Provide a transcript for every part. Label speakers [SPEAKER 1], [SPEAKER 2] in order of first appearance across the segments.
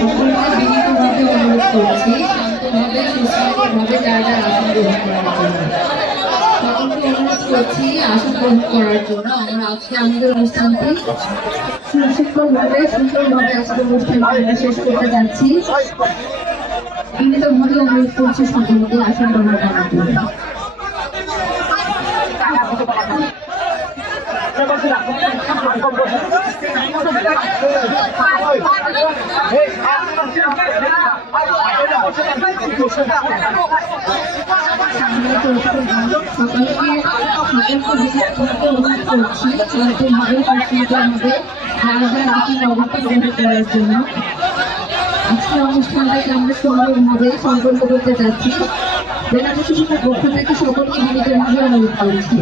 [SPEAKER 1] সকলকে বিনীতভাবে অনুরোধ করছি শান্তভাবে সুশৃঙ্খলভাবে জায়গায় আসন গ্রহণ করার জন্য সকলকে অনুরোধ করছি আসন গ্রহণ করার জন্য আমরা আজকে আমাদের অনুষ্ঠানটি সুশৃঙ্খলভাবে সুন্দরভাবে আজকে অনুষ্ঠানটি শেষ করতে যাচ্ছি বিনীতভাবে অনুরোধ করছি সকলকে আসন গ্রহণ করার জন্য সকলকে সকলকে অনুরোধ করছি শান্তভাবে সুশৃঙ্খলভাবে জায়গায় আসন অবস্থান গ্রহণ করার জন্য আজকে অনুষ্ঠানটাকে সুন্দরভাবে করতে থেকে সকলকে অনুরোধ করছি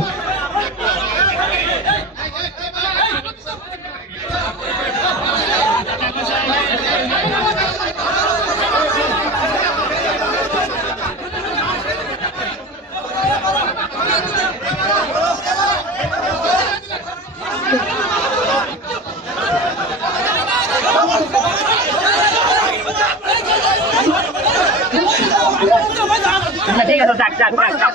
[SPEAKER 2] ঠিক আছে যাক যাক যাক যাক।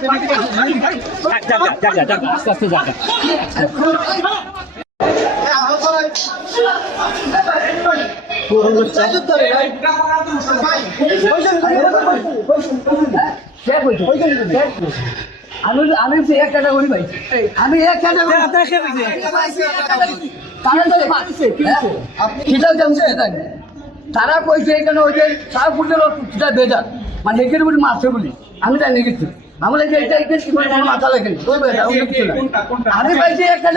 [SPEAKER 2] যাক যাক যাক যাক যাক আস্তে আস্তে যাক।
[SPEAKER 3] আমি আমি এক ক্যাটাগরি ভাই। আমি এক ক্যাটাগরি তারা তো পাচ্ছে সেটাও জানছে তারা কইছে এখানে ওই যে ফুটের সেটা বেজার। মানে একের বলি মাছে বলি। আমি তাই কিছু। আমি লাগে এটা এটা মাথা লাগে আরে ভাই একটা